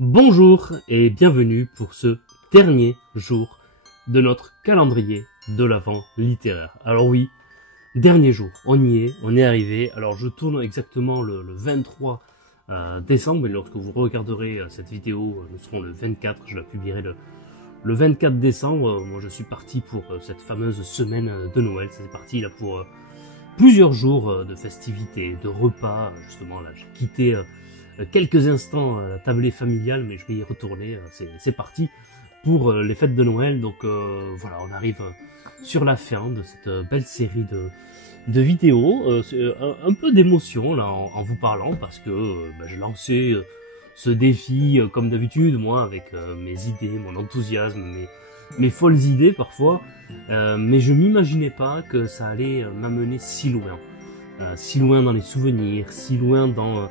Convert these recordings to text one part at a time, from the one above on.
Bonjour et bienvenue pour ce dernier jour de notre calendrier de l'Avent littéraire. Alors oui, dernier jour, on y est, on est arrivé. Alors je tourne exactement le 23 décembre, et lorsque vous regarderez cette vidéo, nous serons le 24, je la publierai le 24 décembre. Moi je suis parti pour cette fameuse semaine de Noël, c'est parti là pour plusieurs jours de festivités, de repas. Justement là j'ai quitté quelques instants la tablée familiale, mais je vais y retourner, c'est parti pour les fêtes de Noël. Donc voilà, on arrive sur la fin de cette belle série de vidéos. Un peu d'émotion là en vous parlant, parce que j'ai lancé ce défi comme d'habitude, moi, avec mes idées, mon enthousiasme, mes folles idées parfois, mais je m'imaginais pas que ça allait m'amener si loin dans les souvenirs, si loin dans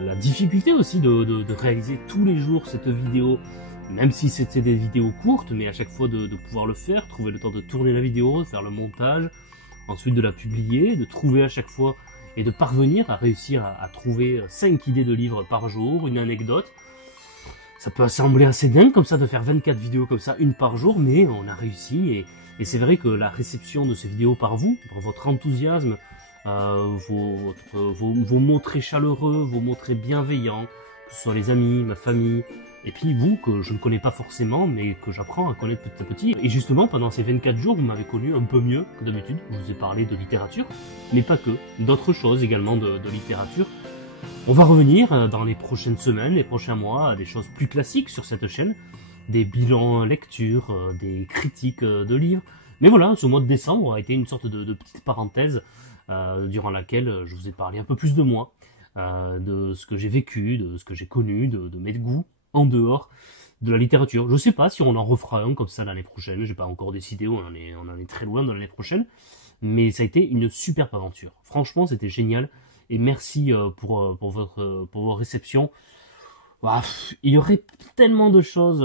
la difficulté aussi de réaliser tous les jours cette vidéo, même si c'était des vidéos courtes, mais à chaque fois de pouvoir le faire, trouver le temps de tourner la vidéo, de faire le montage, ensuite de la publier, de trouver à chaque fois et de parvenir à réussir à trouver 5 idées de livres par jour, une anecdote. Ça peut sembler assez dingue comme ça de faire 24 vidéos comme ça, une par jour, mais on a réussi, et c'est vrai que la réception de ces vidéos par vous, par votre enthousiasme, vos mots très chaleureux, vos mots très bienveillants, que ce soit les amis, ma famille, et puis vous, que je ne connais pas forcément, mais que j'apprends à connaître petit à petit. Et justement, pendant ces 24 jours, vous m'avez connu un peu mieux que d'habitude. Je vous ai parlé de littérature, mais pas que, d'autres choses également de littérature. On va revenir dans les prochaines semaines, les prochains mois, à des choses plus classiques sur cette chaîne, des bilans lecture, des critiques de livres. Mais voilà, ce mois de décembre a été une sorte de petite parenthèse durant laquelle je vous ai parlé un peu plus de moi, de ce que j'ai vécu, de ce que j'ai connu, de mes goûts en dehors de la littérature. Je sais pas si on en refera un comme ça l'année prochaine, j'ai pas encore décidé, on en est très loin dans l'année prochaine, mais ça a été une superbe aventure. Franchement, c'était génial, et merci pour vos réceptions. Il y aurait tellement de choses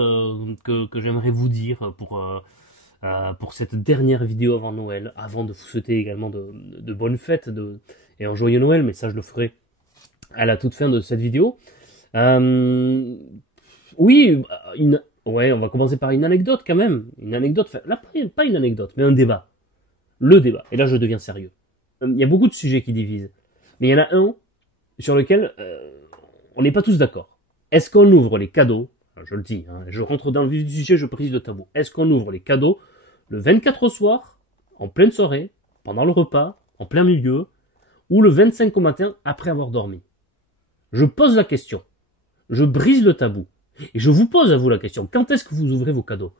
que j'aimerais vous dire pour cette dernière vidéo avant Noël, avant de vous souhaiter également de bonnes fêtes et un joyeux Noël, mais ça je le ferai à la toute fin de cette vidéo. Oui, on va commencer par une anecdote quand même. Une anecdote, enfin, là, pas une anecdote, mais un débat. Le débat. Et là, je deviens sérieux. Il y a beaucoup de sujets qui divisent. Mais il y en a un sur lequel on n'est pas tous d'accord. Est-ce qu'on ouvre les cadeaux? Je le dis, hein, je rentre dans le vif du sujet, je brise le tabou. Est-ce qu'on ouvre les cadeaux le 24 au soir, en pleine soirée, pendant le repas, en plein milieu, ou le 25 au matin, après avoir dormi? Je pose la question. Je brise le tabou. Et je vous pose à vous la question. Quand est-ce que vous ouvrez vos cadeaux?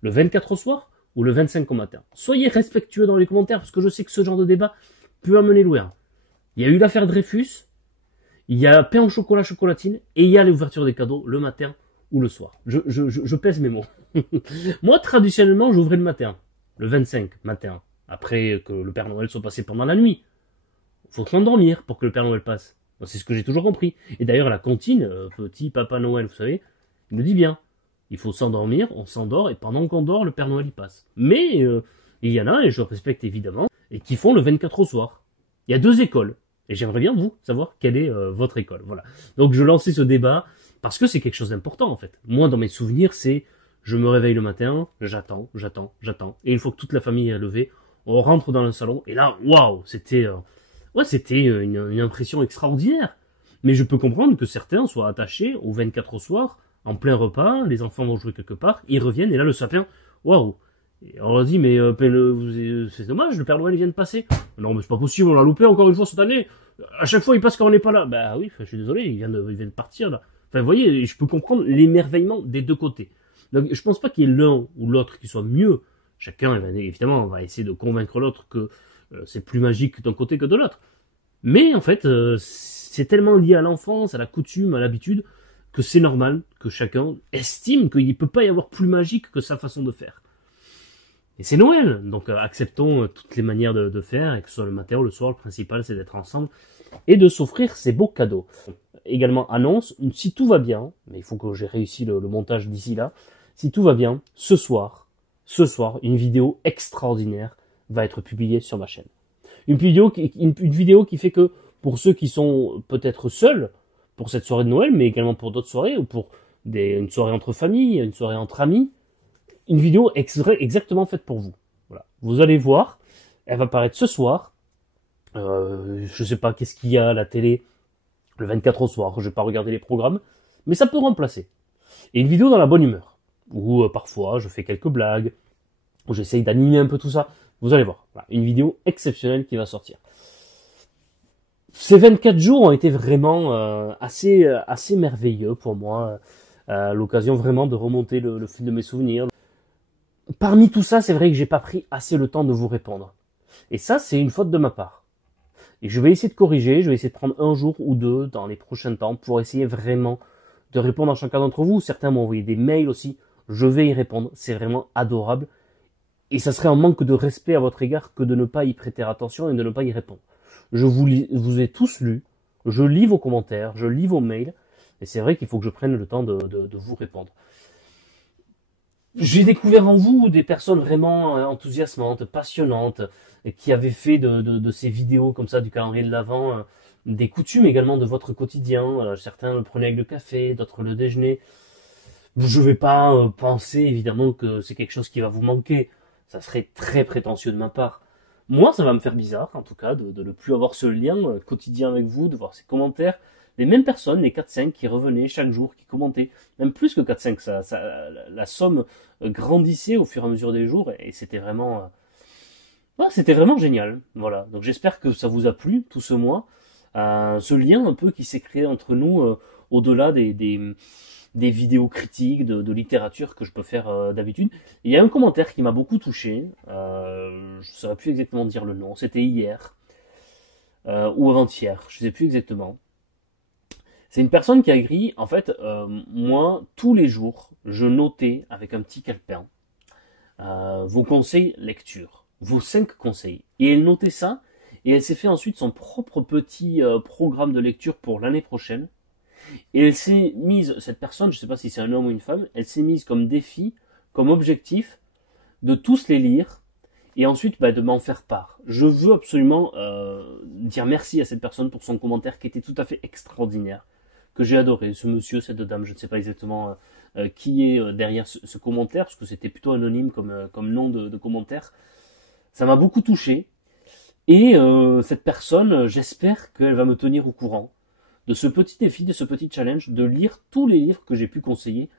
Le 24 au soir ou le 25 au matin? Soyez respectueux dans les commentaires, parce que je sais que ce genre de débat peut amener loin. Il y a eu l'affaire Dreyfus, il y a pain au chocolat, chocolatine, et il y a l'ouverture des cadeaux le matin ou le soir. Je pèse mes mots. Moi, traditionnellement, j'ouvrais le matin. Le 25 matin. Après que le Père Noël soit passé pendant la nuit. Faut s'endormir pour que le Père Noël passe. C'est ce que j'ai toujours compris. Et d'ailleurs, la comptine, petit Papa Noël, vous savez, il me dit bien. Il faut s'endormir, on s'endort, et pendant qu'on dort, le Père Noël y passe. Mais il y en a, et je respecte évidemment, et qui font le 24 au soir. Il y a 2 écoles. Et j'aimerais bien, vous, savoir quelle est votre école. Voilà. Donc je lançais ce débat, parce que c'est quelque chose d'important, en fait. Moi, dans mes souvenirs, c'est, je me réveille le matin, j'attends. Et une fois que toute la famille est levée, on rentre dans le salon, et là, waouh, c'était une impression extraordinaire. Mais je peux comprendre que certains soient attachés au 24 au soir, en plein repas, les enfants vont jouer quelque part, ils reviennent, et là, le sapin, waouh. Et on leur dit, mais c'est dommage, le Père Noël vient de passer. Non, mais c'est pas possible, on l'a loupé encore une fois cette année. À chaque fois, il passe quand on n'est pas là. Bah oui, je suis désolé, il vient de partir là. Enfin, vous voyez, je peux comprendre l'émerveillement des deux côtés. Donc, je pense pas qu'il y ait l'un ou l'autre qui soit mieux. Chacun, évidemment, on va essayer de convaincre l'autre que c'est plus magique d'un côté que de l'autre. Mais en fait, c'est tellement lié à l'enfance, à la coutume, à l'habitude, que c'est normal que chacun estime qu'il ne peut pas y avoir plus magique que sa façon de faire. Et c'est Noël, donc acceptons toutes les manières de faire, et que ce soit le matin ou le soir, le principal c'est d'être ensemble et de s'offrir ces beaux cadeaux. Également annonce, si tout va bien, mais il faut que j'ai réussi le montage d'ici là, si tout va bien, ce soir, une vidéo extraordinaire va être publiée sur ma chaîne. Une vidéo qui fait que, pour ceux qui sont peut-être seuls, pour cette soirée de Noël, mais également pour d'autres soirées, ou pour une soirée entre familles, une soirée entre amis. Une vidéo exactement faite pour vous. Voilà. Vous allez voir, elle va paraître ce soir. Je sais pas qu'est-ce qu'il y a à la télé le 24 au soir, je vais pas regarder les programmes, mais ça peut remplacer. Et une vidéo dans la bonne humeur, où parfois je fais quelques blagues, où j'essaye d'animer un peu tout ça. Vous allez voir, voilà, une vidéo exceptionnelle qui va sortir. Ces 24 jours ont été vraiment assez merveilleux pour moi. L'occasion vraiment de remonter le fil de mes souvenirs. Parmi tout ça, c'est vrai que j'ai pas pris assez le temps de vous répondre. Et ça, c'est une faute de ma part. Et je vais essayer de corriger, je vais essayer de prendre un jour ou deux dans les prochains temps pour essayer vraiment de répondre à chacun d'entre vous. Certains m'ont envoyé des mails aussi, je vais y répondre, c'est vraiment adorable. Et ça serait un manque de respect à votre égard que de ne pas y prêter attention et de ne pas y répondre. Je vous ai tous lus, je lis vos commentaires, je lis vos mails, et c'est vrai qu'il faut que je prenne le temps de vous répondre. J'ai découvert en vous des personnes vraiment enthousiasmantes, passionnantes, qui avaient fait de ces vidéos comme ça du calendrier de l'Avent des coutumes également de votre quotidien. Certains le prenaient avec le café, d'autres le déjeuner. Je vais pas penser évidemment que c'est quelque chose qui va vous manquer. Ça serait très prétentieux de ma part. Moi, ça va me faire bizarre, en tout cas, de ne plus avoir ce lien quotidien avec vous, de voir ces commentaires. Les mêmes personnes, les 4-5 qui revenaient chaque jour, qui commentaient, même plus que 4-5, la somme grandissait au fur et à mesure des jours, et c'était vraiment génial. Voilà. Donc j'espère que ça vous a plu tout ce mois, ce lien un peu qui s'est créé entre nous, au-delà des vidéos critiques de littérature que je peux faire d'habitude. Il y a un commentaire qui m'a beaucoup touché, je ne saurais plus exactement dire le nom, c'était hier, ou avant-hier, je ne sais plus exactement. C'est une personne qui a écrit, en fait, moi, tous les jours, je notais avec un petit calepin vos conseils lecture, vos 5 conseils. Et elle notait ça, et elle s'est fait ensuite son propre petit programme de lecture pour l'année prochaine. Et elle s'est mise, cette personne, je ne sais pas si c'est un homme ou une femme, elle s'est mise comme défi, comme objectif, de tous les lire, et ensuite de m'en faire part. Je veux absolument dire merci à cette personne pour son commentaire qui était tout à fait extraordinaire, que j'ai adoré, ce monsieur, cette dame, je ne sais pas exactement qui est derrière ce commentaire, parce que c'était plutôt anonyme comme nom de commentaire. Ça m'a beaucoup touché, et cette personne, j'espère qu'elle va me tenir au courant de ce petit défi, de ce petit challenge, de lire tous les livres que j'ai pu conseiller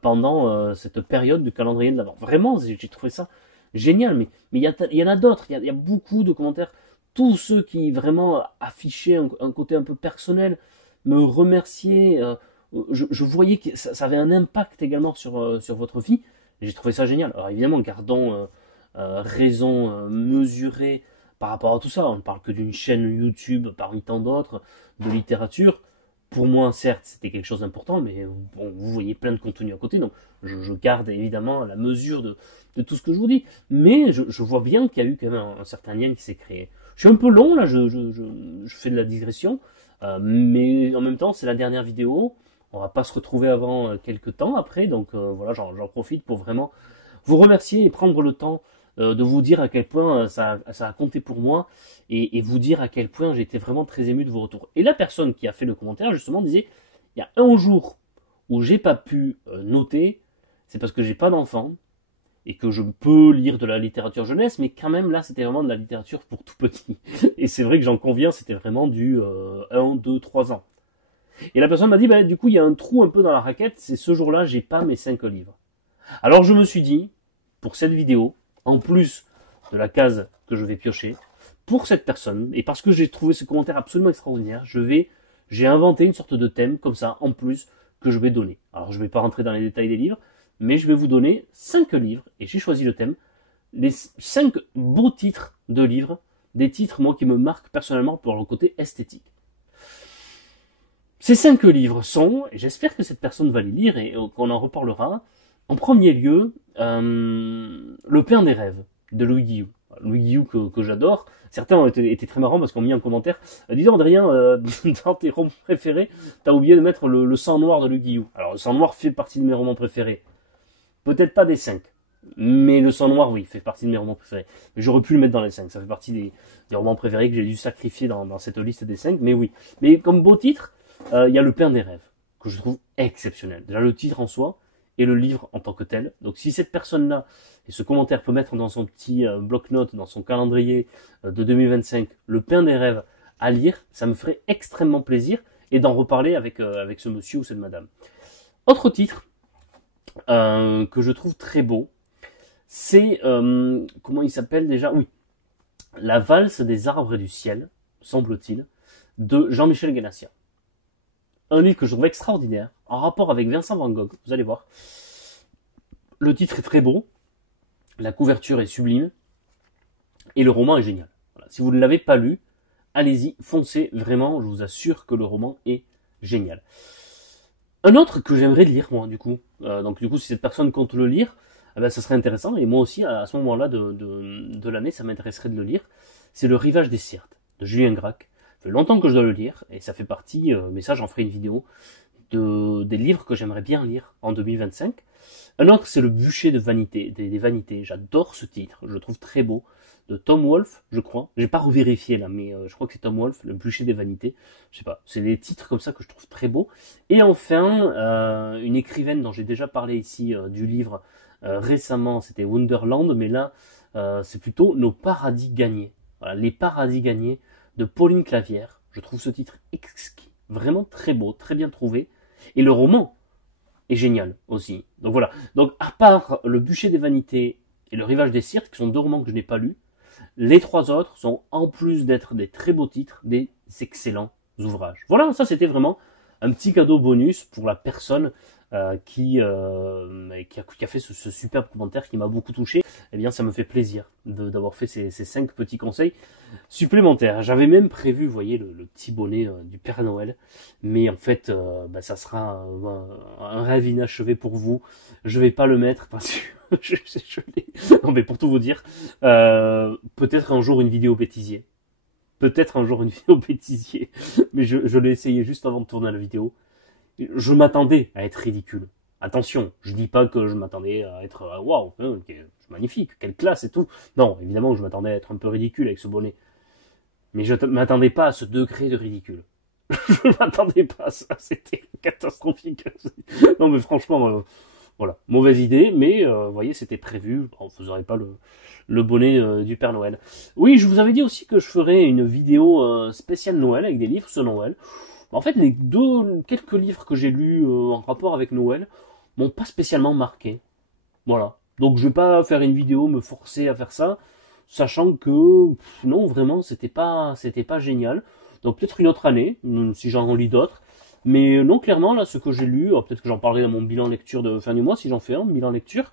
pendant cette période du calendrier de l'Avent. Vraiment, j'ai trouvé ça génial, mais il y en a d'autres, il y a beaucoup de commentaires, tous ceux qui vraiment affichaient un côté un peu personnel, me remercier. Je voyais que ça avait un impact également sur votre vie. J'ai trouvé ça génial. Alors évidemment, gardons raison mesurée par rapport à tout ça. On ne parle que d'une chaîne YouTube parmi tant d'autres de littérature. Pour moi, certes, c'était quelque chose d'important, mais bon, vous voyez plein de contenu à côté, donc je garde évidemment la mesure de tout ce que je vous dis. Mais je vois bien qu'il y a eu quand même un certain lien qui s'est créé. Je suis un peu long, là, je fais de la digression. Mais en même temps, c'est la dernière vidéo. On va pas se retrouver avant quelques temps après. Donc voilà, j'en profite pour vraiment vous remercier et prendre le temps de vous dire à quel point ça a compté pour moi et vous dire à quel point j'ai été vraiment très ému de vos retours. Et la personne qui a fait le commentaire, justement, disait, il y a un jour où j'ai pas pu noter, c'est parce que j'ai pas d'enfant et que je peux lire de la littérature jeunesse, mais quand même là c'était vraiment de la littérature pour tout petit. Et c'est vrai que j'en conviens, c'était vraiment du 1, 2, 3 ans. Et la personne m'a dit, du coup il y a un trou un peu dans la raquette, c'est ce jour-là j'ai pas mes 5 livres. Alors je me suis dit, pour cette vidéo, en plus de la case que je vais piocher, pour cette personne, et parce que j'ai trouvé ce commentaire absolument extraordinaire, j'ai inventé une sorte de thème comme ça, en plus, que je vais donner. Alors je vais pas rentrer dans les détails des livres, mais je vais vous donner 5 livres, et j'ai choisi le thème, les 5 beaux titres de livres, des titres, moi, qui me marquent personnellement pour le côté esthétique. Ces 5 livres sont, et j'espère que cette personne va les lire, et qu'on en reparlera, en premier lieu, Le Pain des Rêves, de Louis Guillou. Louis Guillou que j'adore. Certains ont été très marrants parce qu'on mis en commentaire, disons Adrien, dans tes romans préférés, t'as oublié de mettre le Sang Noir de Louis Guillou. Alors le Sang Noir fait partie de mes romans préférés. Peut-être pas des 5, mais le Sang Noir, oui, fait partie de mes romans préférés. Mais j'aurais pu le mettre dans les 5, ça fait partie des romans préférés que j'ai dû sacrifier dans cette liste des 5, mais oui. Mais comme beau titre, Il y a Le Père des Rêves, que je trouve exceptionnel. Déjà le titre en soi, et le livre en tant que tel. Donc si cette personne-là, et ce commentaire peut mettre dans son petit bloc-notes, dans son calendrier de 2025, Le Pain des Rêves à lire, ça me ferait extrêmement plaisir, et d'en reparler avec ce monsieur ou cette madame. Autre titre que je trouve très beau, c'est, comment il s'appelle déjà? Oui, La valse des arbres et du ciel, semble-t-il, de Jean-Michel Guénassia. Un livre que je trouve extraordinaire, en rapport avec Vincent Van Gogh, vous allez voir. Le titre est très beau, la couverture est sublime, et le roman est génial. Voilà. Si vous ne l'avez pas lu, allez-y, foncez, vraiment, je vous assure que le roman est génial. Un autre que j'aimerais lire, moi, du coup, si cette personne compte le lire, eh ben, ça serait intéressant, et moi aussi, à ce moment-là de l'année, ça m'intéresserait de le lire, c'est Le Rivage des Syrtes, de Julien Gracq. Ça fait longtemps que je dois le lire, et ça fait partie, mais ça j'en ferai une vidéo, des livres que j'aimerais bien lire en 2025. Un autre, c'est Le Bûcher de Vanité, des Vanités. J'adore ce titre, je le trouve très beau, de Tom Wolfe, je crois. J'ai pas revérifié là, mais je crois que c'est Tom Wolfe, Le Bûcher des Vanités. Je sais pas, c'est des titres comme ça que je trouve très beaux. Et enfin, une écrivaine dont j'ai déjà parlé ici du livre récemment, c'était Wonderland, mais là, c'est plutôt Nos paradis gagnés. Voilà, Les paradis gagnés de Pauline Clavière. Je trouve ce titre exquis, vraiment très beau, très bien trouvé. Et le roman est génial aussi. Donc voilà. Donc à part Le Bûcher des Vanités et Le Rivage des Syrtes, qui sont deux romans que je n'ai pas lus, les trois autres sont, en plus d'être des très beaux titres, des excellents ouvrages. Voilà, ça c'était vraiment un petit cadeau bonus pour la personne qui a fait ce superbe commentaire qui m'a beaucoup touché. Eh bien, ça me fait plaisir d'avoir fait ces 5 petits conseils supplémentaires. J'avais même prévu, vous voyez, le petit bonnet du Père Noël, mais en fait, ça sera un rêve inachevé pour vous. Je vais pas le mettre parce que non, mais pour tout vous dire, peut-être un jour une vidéo bêtisier. Peut-être un jour une vidéo bêtisier, mais je l'ai essayé juste avant de tourner la vidéo. Je m'attendais à être ridicule. Attention, je dis pas que je m'attendais à être waouh, c'est magnifique, quelle classe et tout. Non, évidemment, je m'attendais à être un peu ridicule avec ce bonnet. Mais je m'attendais pas à ce degré de ridicule. Je m'attendais pas à ça, c'était catastrophique. Non, mais franchement, voilà, mauvaise idée, mais vous voyez, c'était prévu. Bon, vous n'aurez pas le bonnet du Père Noël. Oui, je vous avais dit aussi que je ferais une vidéo spéciale Noël avec des livres sur Noël. En fait, les quelques livres que j'ai lus en rapport avec Noël m'ont pas spécialement marqué. Voilà. Donc je vais pas faire une vidéo, me forcer à faire ça, sachant que non, vraiment, c'était pas génial. Donc peut-être une autre année, si j'en lis d'autres. Mais non, clairement, là, ce que j'ai lu, peut-être que j'en parlerai dans mon bilan lecture de fin du mois, si j'en fais un, bilan lecture.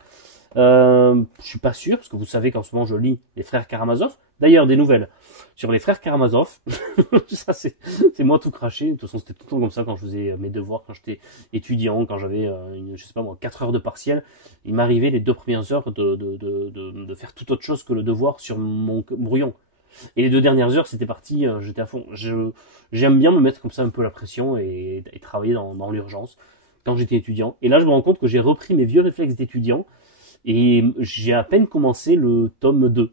Je suis pas sûr, parce que vous savez qu'en ce moment je lis les frères Karamazov. D'ailleurs, des nouvelles sur les frères Karamazov. Ça, c'est moi tout craché. De toute façon, c'était tout le temps comme ça quand je faisais mes devoirs, quand j'étais étudiant, quand j'avais, je sais pas moi, 4 heures de partiel. Il m'arrivait les 2 premières heures de faire toute autre chose que le devoir sur mon brouillon. Et les 2 dernières heures, c'était parti, j'étais à fond. J'aime bien me mettre comme ça un peu la pression et travailler dans l'urgence quand j'étais étudiant. Et là, je me rends compte que j'ai repris mes vieux réflexes d'étudiant et j'ai à peine commencé le tome 2.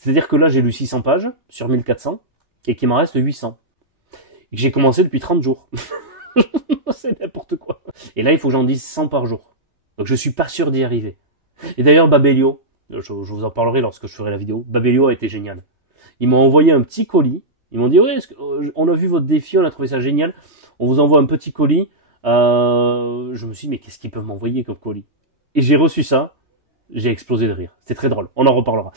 C'est-à-dire que là, j'ai lu 600 pages sur 1400 et qu'il m'en reste 800. Et que j'ai commencé depuis 30 jours. C'est n'importe quoi. Et là, il faut que j'en dise 100 par jour. Donc je suis pas sûr d'y arriver. Et d'ailleurs, Babelio, je vous en parlerai lorsque je ferai la vidéo, Babelio a été génial. Ils m'ont envoyé un petit colis. Ils m'ont dit, ouais, on a vu votre défi, on a trouvé ça génial. On vous envoie un petit colis. Je me suis dit, mais qu'est-ce qu'ils peuvent m'envoyer comme colis? Et j'ai reçu ça. J'ai explosé de rire. C'est très drôle. On en reparlera.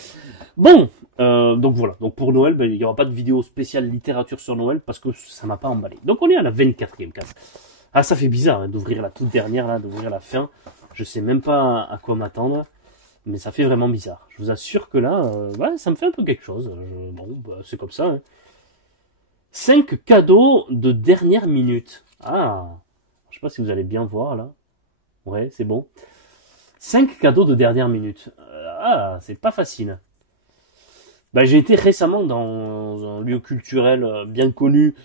Bon, donc voilà. Donc pour Noël, il n'y aura pas de vidéo spéciale littérature sur Noël parce que ça m'a pas emballé. Donc on est à la 24e case. Ah, ça fait bizarre hein, d'ouvrir la toute dernière, là, d'ouvrir la fin. Je sais même pas à quoi m'attendre. Mais ça fait vraiment bizarre. Je vous assure que là, ouais, ça me fait un peu quelque chose. Bon, c'est comme ça. Hein. 5 cadeaux de dernière minute. Ah, je sais pas si vous allez bien voir là. Ouais, c'est bon. 5 cadeaux de dernière minute. Ah, c'est pas facile. J'ai été récemment dans un lieu culturel bien connu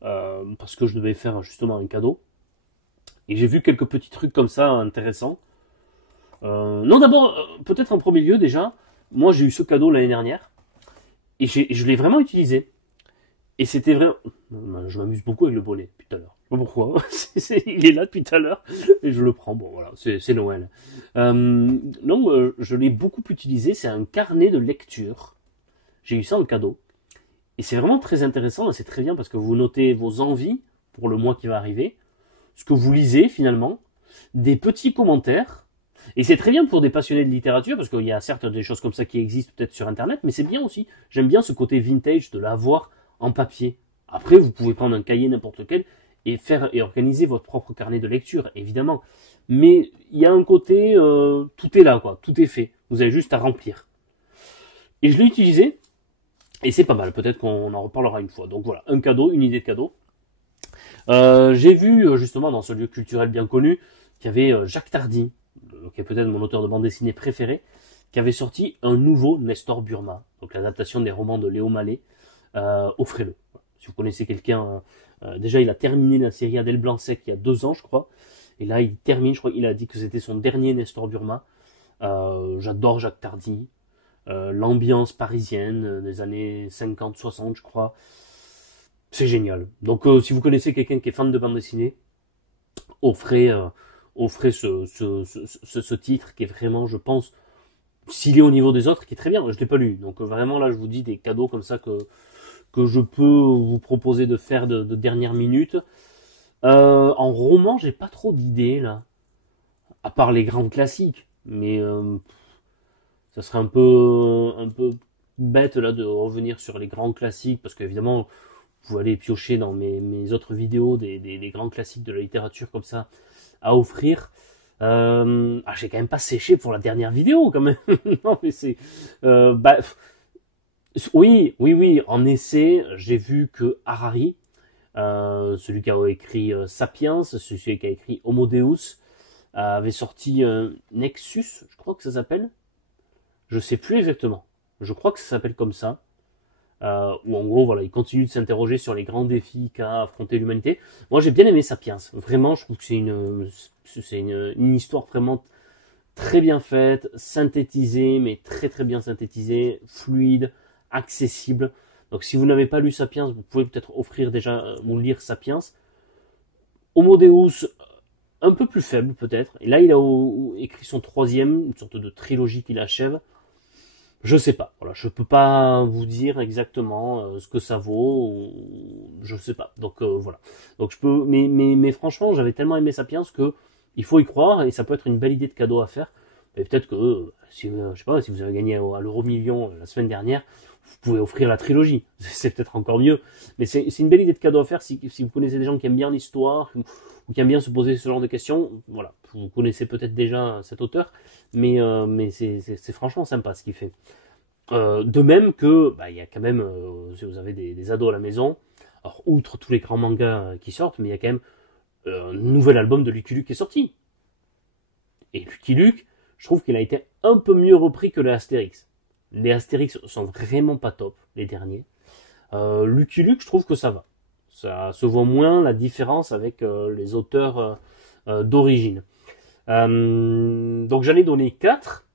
parce que je devais faire justement un cadeau. Et j'ai vu quelques petits trucs comme ça intéressants. Non, d'abord, peut-être en premier lieu déjà, moi j'ai eu ce cadeau l'année dernière et je l'ai vraiment utilisé. Et c'était vraiment... Je m'amuse beaucoup avec le bonnet, depuis tout à l'heure. Je sais pas pourquoi. Il est là depuis tout à l'heure. Et je le prends. Bon, voilà, c'est Noël. Non, je l'ai beaucoup utilisé. C'est un carnet de lecture. J'ai eu ça en cadeau. Et c'est vraiment très intéressant. C'est très bien parce que vous notez vos envies pour le mois qui va arriver. Ce que vous lisez, finalement. Des petits commentaires. Et c'est très bien pour des passionnés de littérature, parce qu'il y a certes des choses comme ça qui existent peut-être sur Internet, mais c'est bien aussi. J'aime bien ce côté vintage de l'avoir en papier. Après, vous pouvez prendre un cahier n'importe lequel et faire et organiser votre propre carnet de lecture, évidemment. Mais il y a un côté, tout est là, quoi, tout est fait. Vous avez juste à remplir. Et je l'ai utilisé, et c'est pas mal. Peut-être qu'on en reparlera une fois. Donc voilà, un cadeau, une idée de cadeau. J'ai vu justement dans ce lieu culturel bien connu qu'il y avait Jacques Tardy, qui est peut-être mon auteur de bande dessinée préféré, qui avait sorti un nouveau Nestor Burma, donc l'adaptation des romans de Léo Mallet. Offrez-le. Si vous connaissez quelqu'un, déjà il a terminé la série Adèle Blanc-Sec il y a 2 ans, je crois, et là il termine, je crois qu'il a dit que c'était son dernier Nestor Burma. J'adore Jacques Tardy, l'ambiance parisienne des années 50-60, je crois, c'est génial. Donc si vous connaissez quelqu'un qui est fan de bande dessinée, offrez, offrez ce titre qui est vraiment, je pense, s'il est au niveau des autres, qui est très bien. Je l'ai pas lu, donc vraiment là je vous dis des cadeaux comme ça que je peux vous proposer de faire de dernière minute. En roman, j'ai pas trop d'idées là, à part les grands classiques. Mais ça serait un peu bête là de revenir sur les grands classiques parce qu'évidemment vous allez piocher dans mes autres vidéos des grands classiques de la littérature comme ça à offrir. J'ai quand même pas séché pour la dernière vidéo quand même. Non mais c'est oui, en essai, j'ai vu que Harari, celui qui a écrit Sapiens, celui qui a écrit Homo Deus, avait sorti Nexus, je crois que ça s'appelle. Je sais plus exactement. Je crois que ça s'appelle comme ça. Où en gros, voilà, il continue de s'interroger sur les grands défis qu'a affronté l'humanité. Moi, j'ai bien aimé Sapiens. Vraiment, je trouve que c'est une histoire vraiment très bien faite, synthétisée, mais très très bien synthétisée, fluide, accessible. Donc si vous n'avez pas lu Sapiens, vous pouvez peut-être offrir déjà ou lire Sapiens. Homo Deus, un peu plus faible peut-être. Et là, il a écrit son 3e, une sorte de trilogie qu'il achève. Je sais pas. Voilà, je peux pas vous dire exactement ce que ça vaut. Je sais pas. Donc voilà. Donc je peux. Mais franchement, j'avais tellement aimé Sapiens que il faut y croire et ça peut être une belle idée de cadeau à faire. Et peut-être que si je sais pas, si vous avez gagné à l'euro million la semaine dernière, vous pouvez offrir la trilogie. C'est peut-être encore mieux. Mais c'est une belle idée de cadeau à faire si vous connaissez des gens qui aiment bien l'histoire ou qui aiment bien se poser ce genre de questions. Voilà, vous connaissez peut-être déjà cet auteur, mais c'est franchement sympa ce qu'il fait. De même que il y a quand même si vous avez des ados à la maison, alors outre tous les grands mangas qui sortent, mais il y a quand même un nouvel album de Lucky Luke qui est sorti. Et Lucky Luke, je trouve qu'il a été un peu mieux repris que les Astérix. Les Astérix sont vraiment pas top, les derniers. Lucky Luke, je trouve que ça va. Ça se voit moins la différence avec les auteurs d'origine. Donc j'en ai donné 4.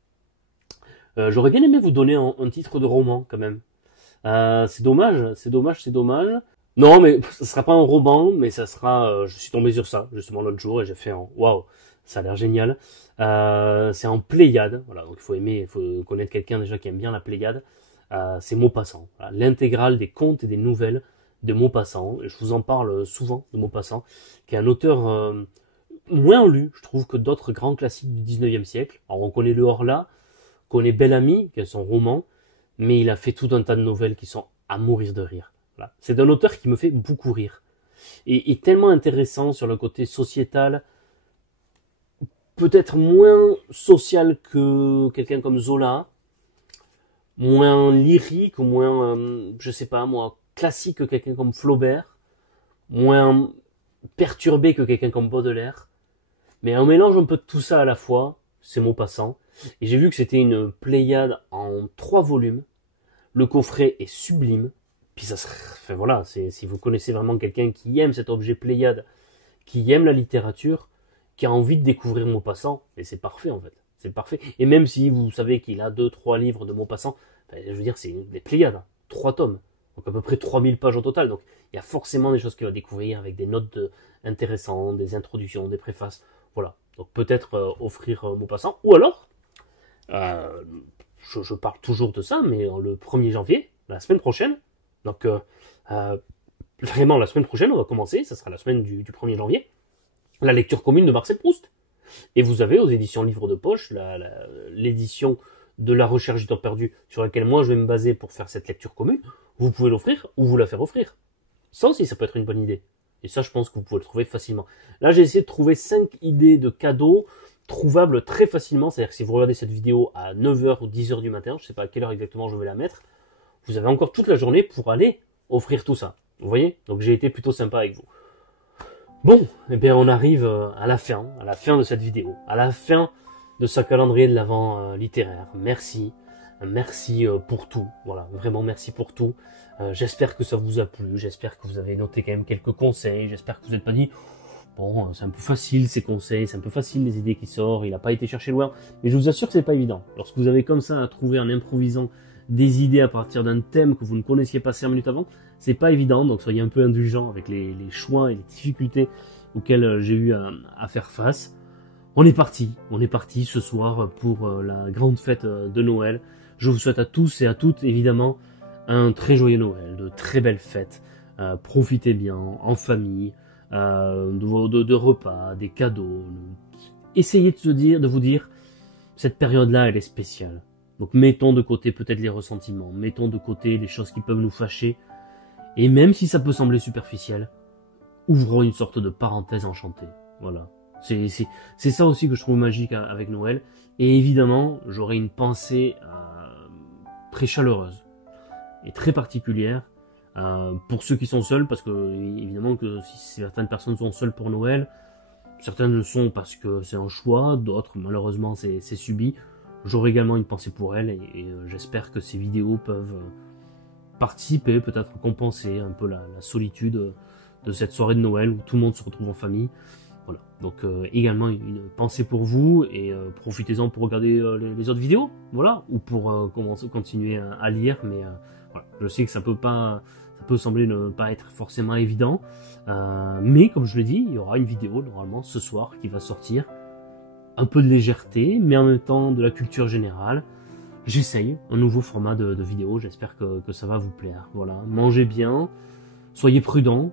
J'aurais bien aimé vous donner un titre de roman quand même. C'est dommage. Non, mais ça sera pas un roman, mais ça sera. Je suis tombé sur ça justement l'autre jour et j'ai fait waouh, ça a l'air génial. C'est en Pléiade, voilà. Donc il faut connaître quelqu'un déjà qui aime bien la Pléiade. C'est Maupassant, voilà, l'intégrale des contes et des nouvelles de Maupassant. Et je vous en parle souvent de Maupassant, qui est un auteur moins lu, je trouve, que d'autres grands classiques du 19e siècle. Alors on connaît le Horla, on connaît Bel Ami, qui est son roman, mais il a fait tout un tas de nouvelles qui sont à mourir de rire. Voilà. C'est un auteur qui me fait beaucoup rire. Et tellement intéressant sur le côté sociétal, peut-être moins social que quelqu'un comme Zola, moins lyrique, moins, je sais pas moi, classique que quelqu'un comme Flaubert, moins perturbé que quelqu'un comme Baudelaire, mais un mélange un peu de tout ça à la fois, c'est Maupassant. Et j'ai vu que c'était une Pléiade en 3 volumes. Le coffret est sublime. Puis ça serait, enfin voilà, si vous connaissez vraiment quelqu'un qui aime cet objet Pléiade, qui aime la littérature, qui a envie de découvrir Maupassant, et c'est parfait en fait. C'est parfait. Et même si vous savez qu'il a 2-3 livres de Maupassant, je veux dire, c'est des Pléiades, 3 tomes. Donc à peu près 3000 pages au total. Donc il y a forcément des choses qu'il va découvrir avec des notes intéressantes, des introductions, des préfaces. Voilà. Donc peut-être offrir Maupassant. Ou alors, je parle toujours de ça, mais le 1er janvier, la semaine prochaine, donc vraiment la semaine prochaine, on va commencer, ça sera la semaine du 1er janvier, la lecture commune de Marcel Proust. Et vous avez aux éditions Livre de Poche l'édition de La Recherche du temps perdu sur laquelle moi je vais me baser pour faire cette lecture commune. Vous pouvez l'offrir ou vous la faire offrir. Ça aussi, ça peut être une bonne idée. Et ça, je pense que vous pouvez le trouver facilement. Là, j'ai essayé de trouver 5 idées de cadeaux trouvables très facilement. C'est-à-dire que si vous regardez cette vidéo à 9h ou 10h du matin, je ne sais pas à quelle heure exactement je vais la mettre, vous avez encore toute la journée pour aller offrir tout ça. Vous voyez? Donc j'ai été plutôt sympa avec vous. Bon, eh bien on arrive à la fin de cette vidéo, à la fin de ce calendrier de l'Avent littéraire. Merci, merci pour tout. Voilà, vraiment merci pour tout. J'espère que ça vous a plu, j'espère que vous avez noté quand même quelques conseils, j'espère que vous n'êtes pas dit bon, c'est un peu facile ces conseils, c'est un peu facile les idées qui sortent, il n'a pas été cherché loin, mais je vous assure que c'est pas évident. Lorsque vous avez comme ça à trouver en improvisant des idées à partir d'un thème que vous ne connaissiez pas 5 minutes avant, c'est pas évident, donc soyez un peu indulgents avec les choix et les difficultés auxquelles j'ai eu à faire face. On est parti ce soir pour la grande fête de Noël. Je vous souhaite à tous et à toutes évidemment un très joyeux Noël, de très belles fêtes. Profitez bien en famille, de repas, des cadeaux. Essayez de vous dire, cette période-là, elle est spéciale. Donc mettons de côté peut-être les ressentiments, mettons de côté les choses qui peuvent nous fâcher. Et même si ça peut sembler superficiel, ouvrons une sorte de parenthèse enchantée. Voilà. C'est ça aussi que je trouve magique avec Noël. Et évidemment, j'aurai une pensée très chaleureuse et très particulière pour ceux qui sont seuls, parce que évidemment que si certaines personnes sont seules pour Noël, certaines le sont parce que c'est un choix, d'autres malheureusement c'est subi. J'aurai également une pensée pour elles et j'espère que ces vidéos peuvent participer, peut-être compenser un peu la solitude de cette soirée de Noël où tout le monde se retrouve en famille. Voilà, donc également une pensée pour vous et profitez-en pour regarder les autres vidéos, voilà, ou pour continuer à lire, mais voilà, je sais que ça peut sembler ne pas être forcément évident, mais comme je l'ai dit, il y aura une vidéo normalement ce soir qui va sortir, un peu de légèreté, mais en même temps de la culture générale. J'essaye un nouveau format de vidéo, j'espère que ça va vous plaire. Voilà, mangez bien, soyez prudents.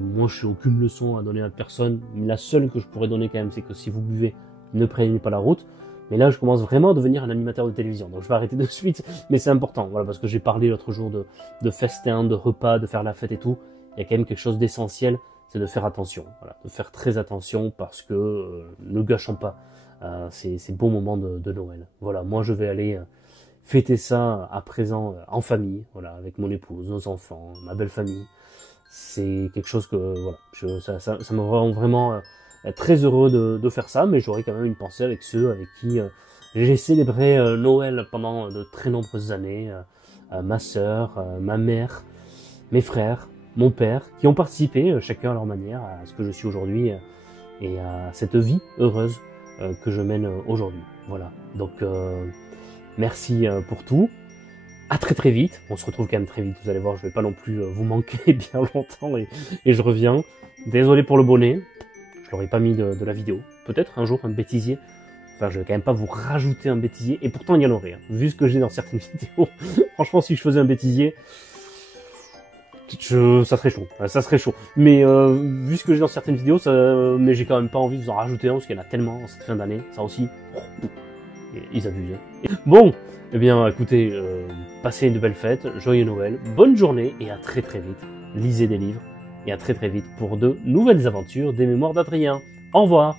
Moi, je n'ai aucune leçon à donner à personne. La seule que je pourrais donner quand même, c'est que si vous buvez, ne prenez pas la route. Mais là, je commence vraiment à devenir un animateur de télévision. Donc, je vais arrêter de suite. Mais c'est important, voilà, parce que j'ai parlé l'autre jour de festin, de repas, de faire la fête et tout. Il y a quand même quelque chose d'essentiel, c'est de faire attention. Voilà, de faire très attention parce que ne gâchons pas ces beaux moments de Noël. Voilà, moi, je vais aller fêter ça à présent en famille, voilà, avec mon épouse, nos enfants, ma belle famille. C'est quelque chose que voilà, ça me rend vraiment très heureux de faire ça, mais j'aurai quand même une pensée avec ceux avec qui j'ai célébré Noël pendant de très nombreuses années, ma sœur, ma mère, mes frères, mon père, qui ont participé chacun à leur manière à ce que je suis aujourd'hui et à cette vie heureuse que je mène aujourd'hui. Voilà, donc merci pour tout. À très très vite, on se retrouve quand même très vite, vous allez voir, je vais pas non plus vous manquer bien longtemps et je reviens. Désolé pour le bonnet, je l'aurais pas mis de la vidéo. Peut-être un jour un bêtisier, enfin je vais quand même pas vous rajouter un bêtisier, et pourtant il y en aurait, hein. Vu ce que j'ai dans certaines vidéos, franchement si je faisais un bêtisier, ça serait chaud. Mais vu ce que j'ai dans certaines vidéos, mais j'ai quand même pas envie de vous en rajouter un, parce qu'il y en a tellement en cette fin d'année, ça aussi, ils abusent. Bon, eh bien écoutez, passez une belle fête, joyeux Noël, bonne journée et à très très vite. Lisez des livres et à très très vite pour de nouvelles aventures des mémoires d'Adrien. Au revoir.